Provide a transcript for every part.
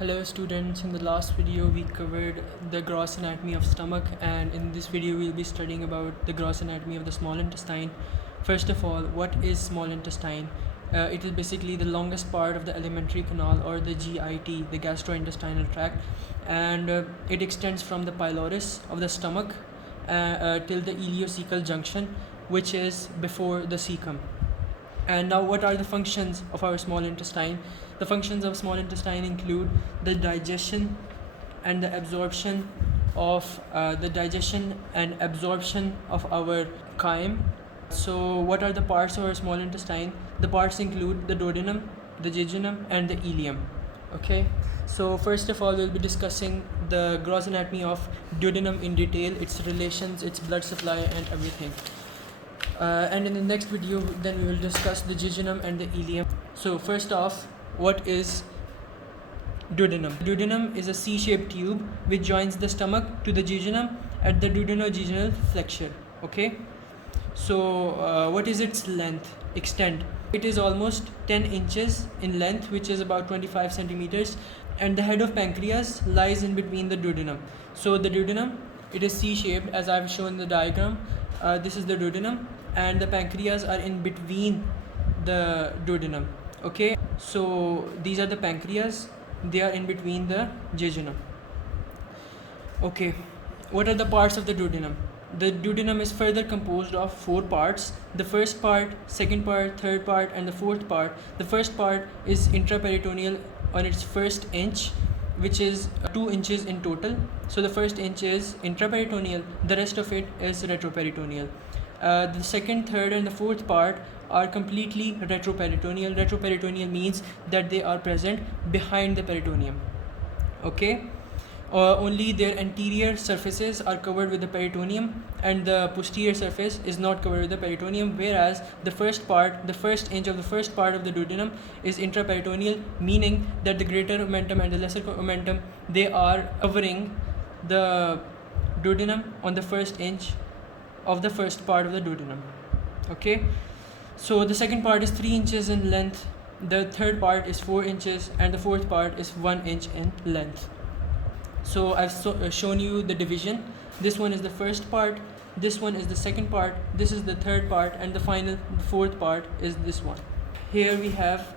Hello students, in the last video we covered the gross anatomy of stomach, and in this video we'll be studying about the gross anatomy of the small intestine. First of all, what is small intestine? It is basically the longest part of the alimentary canal, or the GIT, the gastrointestinal tract, and it extends from the pylorus of the stomach till the ileocecal junction, which is before the cecum. And now, what are the functions of our small intestine? The functions of small intestine include the digestion and the absorption of our chyme. So what are the parts of our small intestine? The parts include the duodenum, the jejunum, and the ileum. Okay, so first of all, we'll be discussing the gross anatomy of duodenum in detail, its relations, its blood supply, and everything. And in the next video, then we will discuss the jejunum and the ileum. So first off, what is duodenum? Duodenum is a C-shaped tube which joins the stomach to the jejunum at the duodenojejunal flexure. Okay, so what is its extent? It is almost 10 inches in length, which is about 25 centimeters, and the head of pancreas lies in between the duodenum. So the duodenum, it is C-shaped, as I've shown in the diagram. This is the duodenum, and the pancreas are in between the duodenum. Okay, so these are the pancreas, they are in between the jejunum. Okay, what are the parts of the duodenum? The duodenum is further composed of 4 parts. The first part, second part, third part, and the fourth part. The first part is intraperitoneal on its first inch, which is 2 inches in total. So the first inch is intraperitoneal, the rest of it is retroperitoneal. The second, third, and the fourth part are completely retroperitoneal. Retroperitoneal means that they are present behind the peritoneum. Okay, only their anterior surfaces are covered with the peritoneum, and the posterior surface is not covered with the peritoneum, whereas the first part, the first inch of the first part of the duodenum is intraperitoneal, meaning that the greater omentum and the lesser omentum, they are covering the duodenum on the first inch of the first part of the duodenum. Okay, so the second part is 3 inches in length, the third part is 4 inches, and the fourth part is 1 inch in length. So I've shown you the division. This one is the first part, this one is the second part, this is the third part, and the final fourth part is this one. Here we have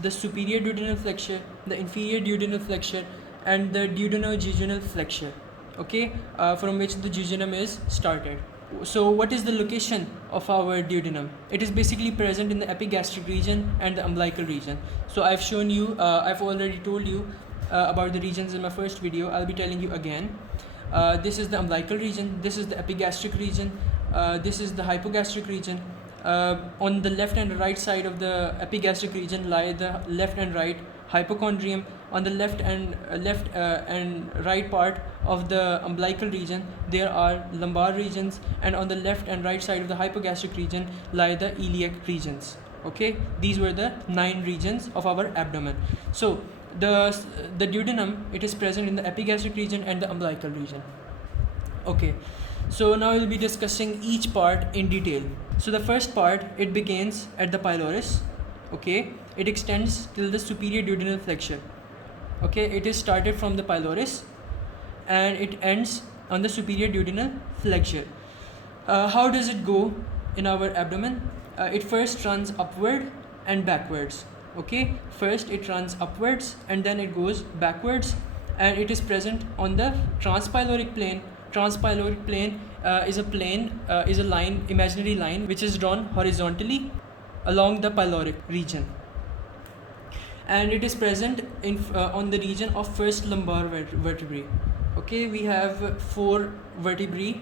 the superior duodenal flexure, the inferior duodenal flexure, and the duodenojejunal flexure, okay, from which the jejunum is started. So what is the location of our duodenum? It is basically present in the epigastric region and the umbilical region. So I've shown you, I've already told you about the regions in my first video. I'll be telling you again. This is the umbilical region, this is the epigastric region, this is the hypogastric region. On the left and right side of the epigastric region lie the left and right hypochondrium. On the left and right part of the umbilical region there are lumbar regions, and on the left and right side of the hypogastric region lie the iliac regions. Okay, these were the 9 regions of our abdomen. So the duodenum, it is present in the epigastric region and the umbilical region. Okay, so now we'll be discussing each part in detail. So the first part, it begins at the pylorus. Okay, it extends till the superior duodenal flexure. Okay, it is started from the pylorus and it ends on the superior duodenal flexure. How does it go in our abdomen? It first runs upward and backwards. Okay, first it runs upwards and then it goes backwards, and it is present on the transpyloric plane. Transpyloric plane is a line, imaginary line, which is drawn horizontally along the pyloric region, and it is present in on the region of first lumbar vertebrae. Okay, we have 4 vertebrae.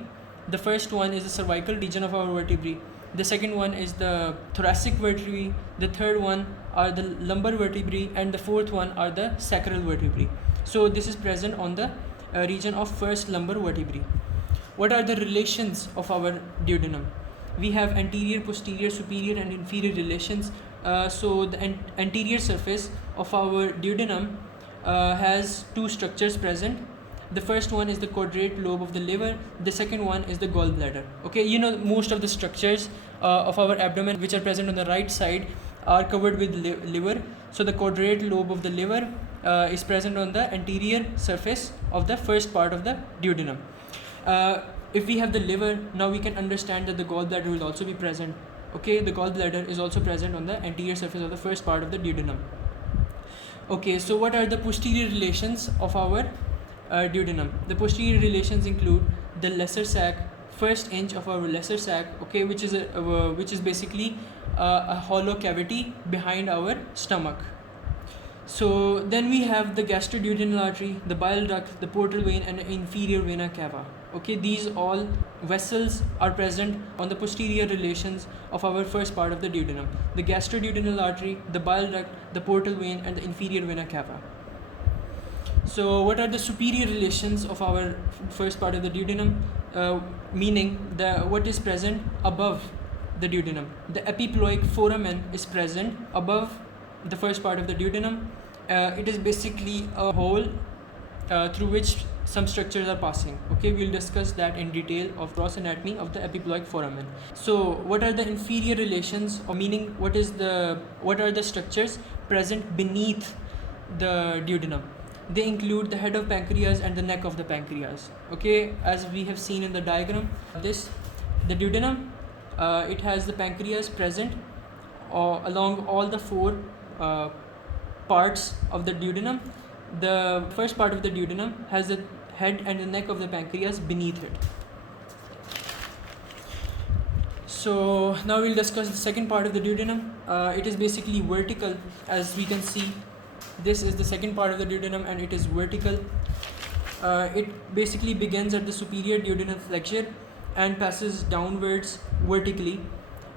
The first one is the cervical region of our vertebrae. The second one is the thoracic vertebrae. The third one are the lumbar vertebrae, and the fourth one are the sacral vertebrae. So this is present on the region of first lumbar vertebrae. What are the relations of our duodenum? We have anterior, posterior, superior, and inferior relations. So the anterior surface of our duodenum has 2 structures present. The first one is the quadrate lobe of the liver. The second one is the gallbladder. Okay, you know, most of the structures of our abdomen which are present on the right side are covered with liver. So the quadrate lobe of the liver is present on the anterior surface of the first part of the duodenum. If we have the liver, now we can understand that the gallbladder will also be present. Okay, the gallbladder is also present on the anterior surface of the first part of the duodenum. Okay, so what are the posterior relations of our duodenum? The posterior relations include the lesser sac, first inch of our lesser sac, okay, which is basically a hollow cavity behind our stomach. So then we have the gastroduodenal artery, the bile duct, the portal vein, and inferior vena cava. Okay, these all vessels are present on the posterior relations of our first part of the duodenum: the gastroduodenal artery, the bile duct, the portal vein, and the inferior vena cava. So what are the superior relations of our first part of the duodenum? Meaning what is present above the duodenum. The epiploic foramen is present above the first part of the duodenum. It is basically a hole through which some structures are passing. Okay, we'll discuss that in detail of gross anatomy of the epiploic foramen. So what are the inferior relations, or meaning what are the structures present beneath the duodenum? They include the head of pancreas and the neck of the pancreas. Okay, as we have seen in the diagram, the duodenum, it has the pancreas present along all the four parts of the duodenum. The first part of the duodenum has the head and the neck of the pancreas beneath it. So now we'll discuss the second part of the duodenum. It is basically vertical, as we can see. This is the second part of the duodenum and it is vertical. It basically begins at the superior duodenal flexure and passes downwards vertically.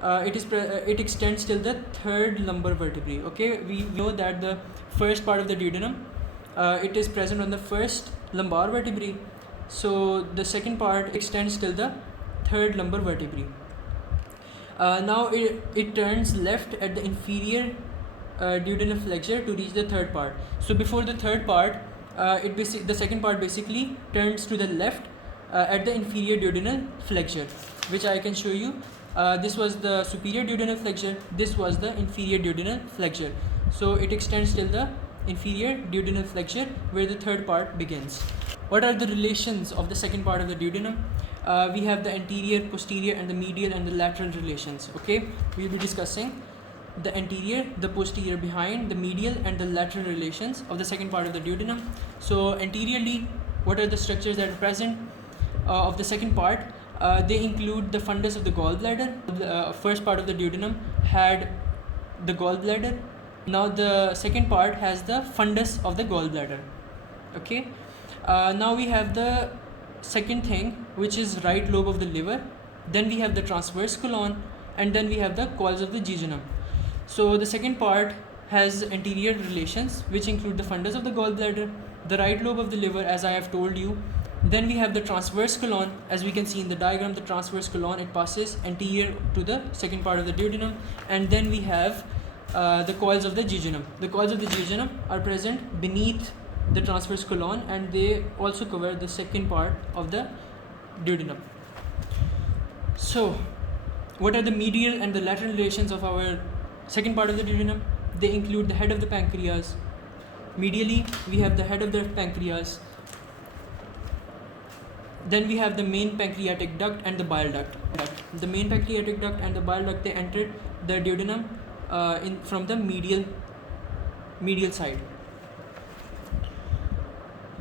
It extends till the third lumbar vertebrae. Okay, we know that the first part of the duodenum, it is present on the first lumbar vertebrae. So the second part extends till the third lumbar vertebrae. Now it turns left at the inferior duodenal flexure to reach the third part. So before the third part, the second part basically turns to the left at the inferior duodenal flexure, which I can show you. This was the superior duodenal flexure, this was the inferior duodenal flexure. So it extends till the inferior duodenal flexure where the third part begins. What are the relations of the second part of the duodenum? We have the anterior, posterior, and the medial and the lateral relations. Okay, we'll be discussing the anterior, the posterior behind, the medial, and the lateral relations of the second part of the duodenum. So anteriorly, what are the structures that are present of the second part? They include the fundus of the gallbladder. The first part of the duodenum had the gallbladder. Now the second part has the fundus of the gallbladder. Okay. Now we have the second thing, which is right lobe of the liver. Then we have the transverse colon, and then we have the coils of the jejunum. So the second part has anterior relations, which include the fundus of the gallbladder, the right lobe of the liver, as I have told you. Then we have the transverse colon. As we can see in the diagram, the transverse colon, it passes anterior to the second part of the duodenum. And then we have the coils of the jejunum. The coils of the jejunum are present beneath the transverse colon, and they also cover the second part of the duodenum. So what are the medial and the lateral relations of our second part of the duodenum? They include the head of the pancreas. Medially, we have the head of the pancreas. Then we have the main pancreatic duct and the bile duct. The main pancreatic duct and the bile duct, they entered the duodenum from the medial side.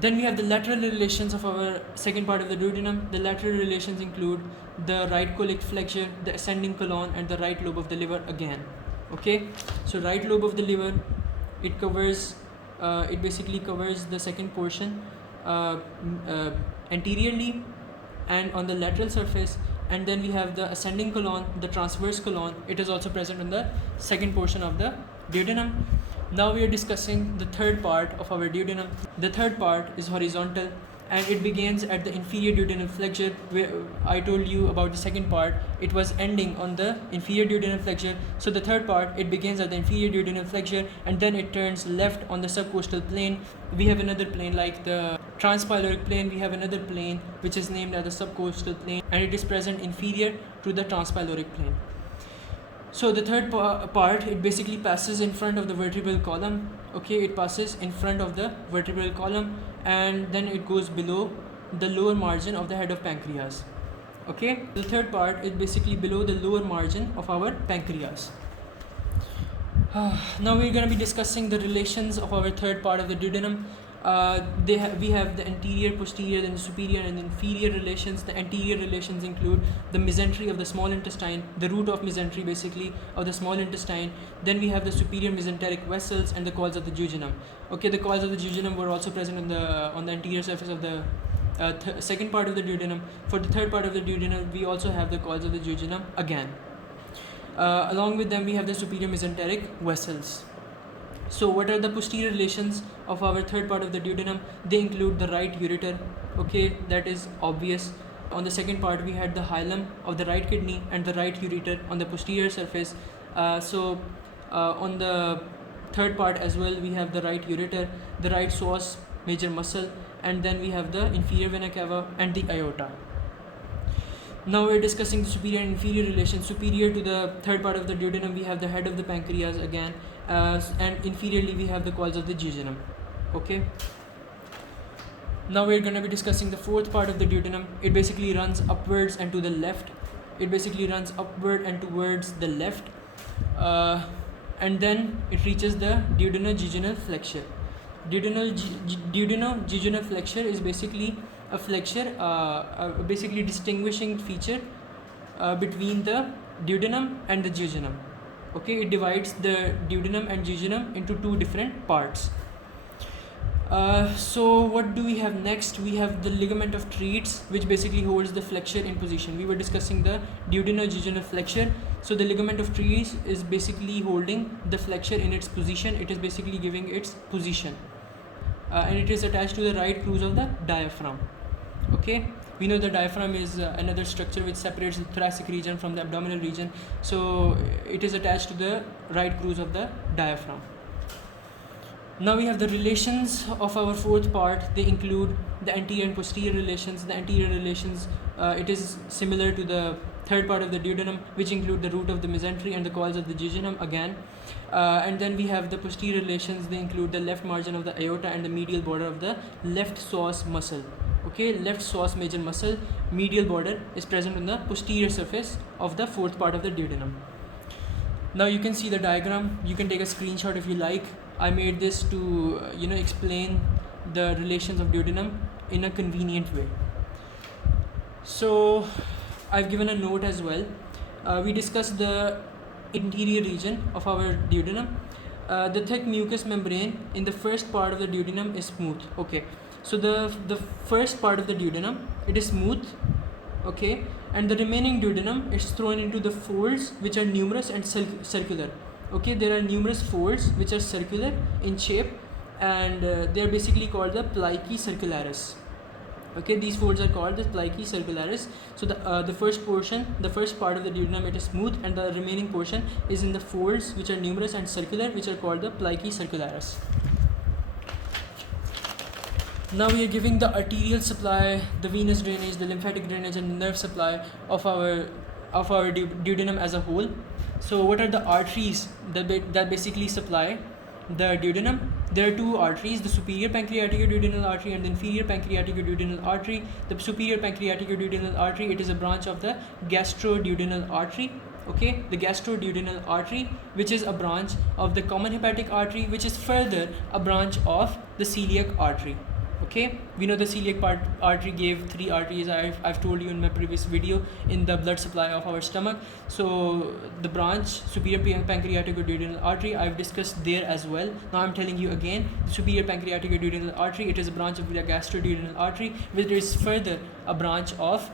Then we have the lateral relations of our second part of the duodenum. The lateral relations include the right colic flexure, the ascending colon, and the right lobe of the liver again. Okay, so right lobe of the liver, it basically covers the second portion anteriorly and on the lateral surface. And then we have the ascending colon, the transverse colon. It is also present on the second portion of the duodenum. Now we are discussing the third part of our duodenum. The third part is horizontal, and it begins at the inferior duodenal flexure, where I told you about the second part. It was ending on the inferior duodenal flexure. So the third part, it begins at the inferior duodenal flexure, and then it turns left on the subcostal plane. We have another plane like the transpyloric plane. We have another plane which is named as the subcostal plane, and it is present inferior to the transpyloric plane. So the third part, it basically passes in front of the vertebral column. Okay, it passes in front of the vertebral column, and then it goes below the lower margin of the head of pancreas. Okay, the third part is basically below the lower margin of our pancreas. Now we're going to be discussing the relations of our third part of the duodenum. We have the anterior, posterior, then the superior and inferior relations. The anterior relations include the mesentery of the small intestine, the root of mesentery basically of the small intestine. Then we have the superior mesenteric vessels and the coils of the duodenum. Okay, the coils of the duodenum were also present on the anterior surface of the second part of the duodenum. For the third part of the duodenum, we also have the coils of the duodenum again. Along with them, we have the superior mesenteric vessels. So what are the posterior relations of our third part of the duodenum? They include the right ureter. Okay, that is obvious. On the second part, we had the hilum of the right kidney and the right ureter on the posterior surface. On the third part as well, we have the right ureter, the right psoas major muscle, and then we have the inferior vena cava and the aorta. Now we're discussing the superior and inferior relations. Superior to the third part of the duodenum, we have the head of the pancreas again, and inferiorly we have the coils of the duodenum. Okay. Now we're going to be discussing the fourth part of the duodenum. It basically runs upwards and to the left. It basically runs upward and towards the left, and then it reaches the duodenojejunal flexure. Duodenojejunal flexure is basically a flexure, basically distinguishing feature between the duodenum and the jejunum. Okay, it divides the duodenum and jejunum into two different parts. So what do we have next? We have the ligament of Treitz, which basically holds the flexure in position. We were discussing the duodenojejunal flexure. So the ligament of Treitz is basically holding the flexure in its position. It is basically giving its position, and it is attached to the right cruise of the diaphragm. Okay, we know the diaphragm is another structure which separates the thoracic region from the abdominal region. So it is attached to the right cruise of the diaphragm. Now we have the relations of our fourth part. They include the anterior and posterior relations. The anterior relations, it is similar to the third part of the duodenum, which include the root of the mesentery and the coils of the jejunum again. And then we have the posterior relations. They include the left margin of the aorta and the medial border of the left psoas muscle. Okay, left psoas major muscle, medial border is present on the posterior surface of the fourth part of the duodenum. Now you can see the diagram. You can take a screenshot if you like. I made this to explain the relations of duodenum in a convenient way. So I've given a note as well. We discussed the interior region of our duodenum. The thick mucous membrane in the first part of the duodenum is smooth. Okay, so the first part of the duodenum, it is smooth. Okay, and the remaining duodenum is thrown into the folds which are numerous and circular. Okay, there are numerous folds which are circular in shape, and they are basically called the plici circularis. Okay, these folds are called the plici circularis. So the first part of the duodenum, it is smooth, and the remaining portion is in the folds which are numerous and circular, which are called the plici circularis. Now we are giving the arterial supply, the venous drainage, the lymphatic drainage, and the nerve supply of our duodenum as a whole. So what are the arteries that basically supply the duodenum? There are two arteries, the superior pancreatic duodenal artery and the inferior pancreatic duodenal artery. The superior pancreatic duodenal artery, it is a branch of the gastroduodenal artery. Okay, the gastroduodenal artery, which is a branch of the common hepatic artery, which is further a branch of the celiac artery. Okay, we know the celiac artery gave three arteries. I've told you in my previous video in the blood supply of our stomach. So the branch superior pancreatic duodenal artery, I've discussed there as well. Now I'm telling you again, superior pancreatic duodenal artery, it is a branch of the gastroduodenal artery, which is further a branch of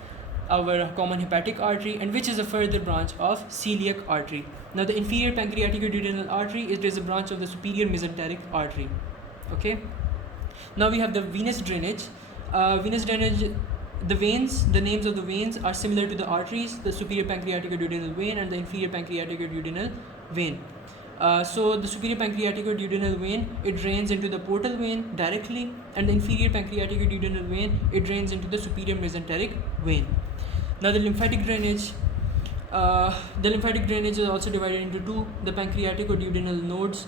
our common hepatic artery, and which is a further branch of celiac artery. Now the inferior pancreatic duodenal artery, it is a branch of the superior mesenteric artery. Okay. Now we have the venous drainage. Venous drainage, the veins, the names of the veins are similar to the arteries, the superior pancreatic duodenal vein and the inferior pancreatic duodenal vein. So the superior pancreatic duodenal vein, it drains into the portal vein directly, and the inferior pancreatic duodenal vein, it drains into the superior mesenteric vein. Now the lymphatic drainage, The lymphatic drainage is also divided into two: the pancreatic or duodenal nodes.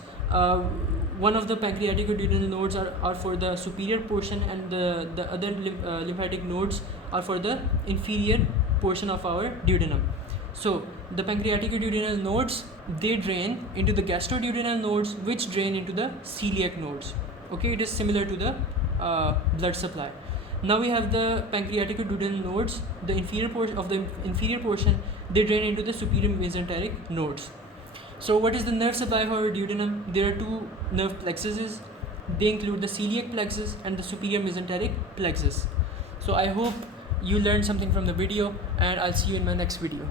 One of the pancreatic or duodenal nodes are for the superior portion, and the other lymphatic nodes are for the inferior portion of our duodenum. So the pancreatic or duodenal nodes, they drain into the gastroduodenal nodes, which drain into the celiac nodes. Okay, it is similar to the blood supply. Now we have the pancreatic or duodenal nodes. The inferior portion, they drain into the superior mesenteric nodes. So what is the nerve supply of our duodenum? There are two nerve plexuses. They include the celiac plexus and the superior mesenteric plexus. So I hope you learned something from the video, and I'll see you in my next video.